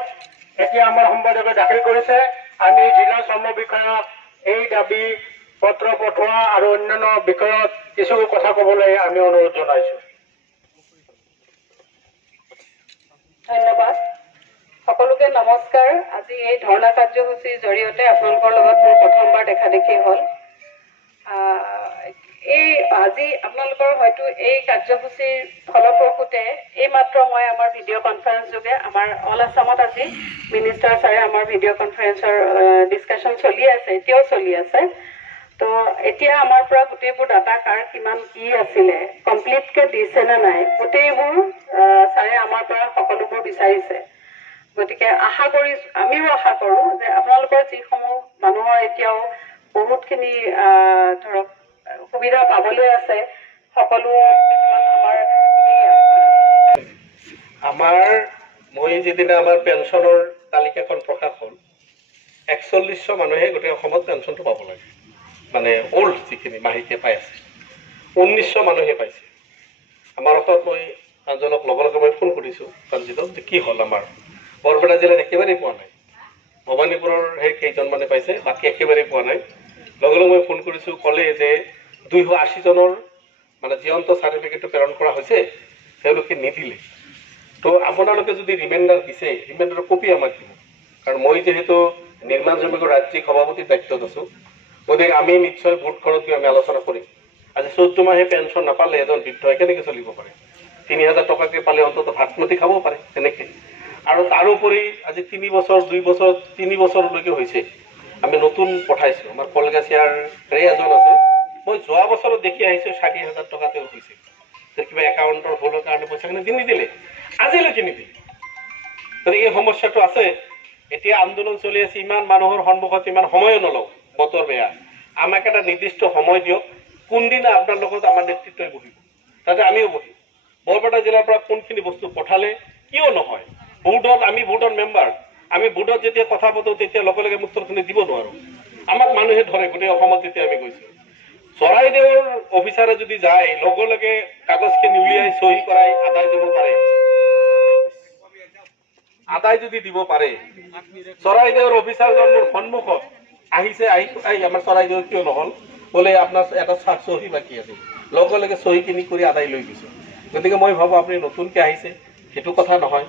সন্দৰ্ভত এতিয়া আমাৰ সম্পাদকে দাখিল কৰিছে। আমি জিলা শ্ৰম বিষয়াক এই দাবী পত্ৰ পঠোৱা আৰু অন্যান্য বিষয়ত কিছু কথা ক'বলৈ আমি অনুৰোধ জনাইছো। ধন্যবাদ। সকলোকে নমস্কাৰ। আজি এই ধৰ্ণা কাৰ্যসূচীৰ জৰিয়তে আপোনালোকৰ লগত মোৰ প্ৰথমবাৰ দেখা দেখি হ'ল। আজি আপোনালোকৰ হয়তো এই কাৰ্যসূচীৰ ফলপ্ৰসূতে এইমাত্ৰ মই আমাৰ ভিডিঅ' কনফাৰেন্স যোগে আমাৰ অল আছামত আজি মিনিষ্টাৰ ছাৰে আমাৰ ভিডিঅ' কনফাৰেন্সৰ ডিছকাশ্যন চলি আছে, এতিয়াও চলি আছে। তো এতিয়া আমাৰ পৰা গোটেইবোৰ ডাটা কাৰ কিমান কি আছিলে কমপ্লিটকৈ দিছে নে নাই গোটেইবোৰ ছাৰে আমাৰ পৰা সকলোবোৰ বিচাৰিছে। গতিকে আমিও আশা কৰোঁ যে আপোনালোকৰ যিসমূহ মানুহৰ এতিয়াও বহুতখিনি ধৰক সুবিধা পাবলৈ আছে, সকলো মই যিদিনা আমাৰ পেঞ্চনৰ তালিকাখন প্ৰকাশ হ'ল 4100 মানুহে গোটেই অসমত পেঞ্চনটো পাব লাগে, মানে ওল্ড যিখিনি মাহেকীয়া পাই আছে 1900 মানুহে পাইছে। আমাৰ ওচৰত মই আঞ্জনক লগে লগে মই ফোন কৰিছোঁ ৰঞ্জিতক যে কি হ'ল, আমাৰ বৰপেটা জিলাত একেবাৰেই পোৱা নাই, ভৱানীপুৰৰ সেই কেইজনমানে পাইছে, বাকী একেবাৰেই পোৱা নাই। লগে লগে মই ফোন কৰিছোঁ, ক'লে যে 280 জনৰ মানে জীৱন্ত চাৰ্টিফিকেটটো প্ৰেৰণ কৰা হৈছে, তেওঁলোকে নিদিলে। তো আপোনালোকে যদি ৰিমাইণ্ডাৰ দিছে, ৰিমাইণ্ডাৰৰ কপি আমাক দিব, কাৰণ মই যিহেতু নিৰ্মাণ শ্ৰমিকৰ ৰাজ্যিক সভাপতিৰ দায়িত্বত আছোঁ, গতিকে আমি নিশ্চয় ভোটখনত গৈ আমি আলোচনা কৰিম। আজি 14 মাহে পেঞ্চন নাপালে এজন বৃদ্ধই কেনেকৈ চলিব পাৰে? 3000 টকাকৈ পালে অন্তত ভাত মুঠি খাব পাৰে তেনেকৈ। আৰু তাৰোপৰি আজি 3 বছৰ 2 বছৰ 3 বছৰলৈকে হৈছে, আমি নতুন পঠাইছোঁ। আমাৰ কলগাছিয়াৰ এজন আছে, মই যোৱা বছৰত দেখি আহিছোঁ 60,000 টকা তেওঁ হৈছে, কিবা একাউণ্টৰ ভুলৰ কাৰণে পইচাখিনি নিদিলে, আজিলৈকে নিদিলে। গতিকে এই সমস্যাটো আছে। এতিয়া আন্দোলন চলি আছে, ইমান মানুহৰ সন্মুখত ইমান সময়ো নলওঁ, বতৰ বেয়া। আমাক এটা নিৰ্দিষ্ট সময় দিয়ক, কোনদিনা আপোনাৰ লগত আমাৰ নেতৃত্বই বহিব, তাতে আমিও বহিম। বৰপেটা জিলাৰ পৰা কোনখিনি বস্তু পঠালে কিয় নহয়, আমি বোৰ্ডৰ মেম্বাৰ, আমি বোৰ্ডত যেতিয়া কথা পাতোঁ তেতিয়া লগে লগে উত্তৰখিনি দিব নোৱাৰোঁ। আমাক মানুহে ধৰে গোটেই অসমত যেতিয়া আমি গৈছোঁ। চৰাইদেউৰ অফিচাৰে যদি যায় লগে লগে কাগজখিনি উলিয়াই চহী কৰাই আদায় দিব পাৰে, আদায় যদি দিব পাৰে, চৰাইদেউৰ অফিচাৰজন মোৰ সন্মুখত আহিছে, আহি আমাৰ চৰাইদেউ কিয় নহ'ল, বোলে আপোনাৰ এটা চহী বাকী আছে, লগে লগে চহীখিনি কৰি আদায় লৈ গৈছে। গতিকে মই ভাবোঁ আপুনি নতুনকৈ আহিছে, সেইটো কথা নহয়,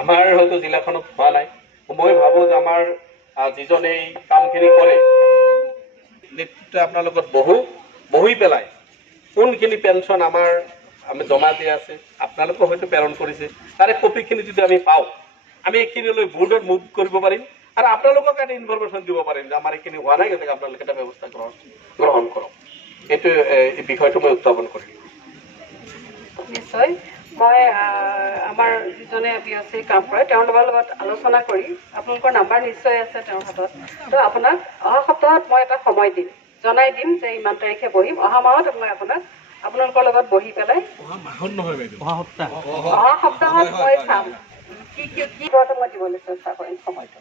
আমাৰ হয়তো জিলাখনত হোৱা নাই। মই ভাবোঁ যে আমাৰ যিজনে এই কামখিনি কৰে নেতৃত্ব আপোনাৰ লগত বহি পেলাই কোনখিনি পেঞ্চন আমি জমা দিয়া আছে, আপোনালোকে হয়তো প্ৰেৰণ কৰিছে, তাৰে কপিখিনি যদি আমি পাওঁ, আমি এইখিনিলৈ বোৰ্ডত মুভ কৰিব পাৰিম আৰু আপোনালোকক এটা ইনফৰমেশ্যন দিব পাৰিম যে আমাৰ এইখিনি হোৱা নাই, গতিকে আপোনালোকে এটা ব্যৱস্থা গ্ৰহণ কৰক। এইটো এই বিষয়টো মই উত্থাপন কৰিম। নিশ্চয় মই আমাৰ যিজনে BOC কাম কৰে তেওঁৰ লগত আলোচনা কৰি আপোনালোকৰ নাম্বাৰ নিশ্চয় আছে তেওঁৰ হাতত। তো আপোনাক অহা সপ্তাহত মই এটা সময় দিম, জনাই দিম যে ইমান তাৰিখে বহিম। অহা মাহত মই আপোনালোকৰ লগত বহি পেলাই অহা সপ্তাহত মই চাম কি মই দিবলৈ চেষ্টা কৰিম সময়টো।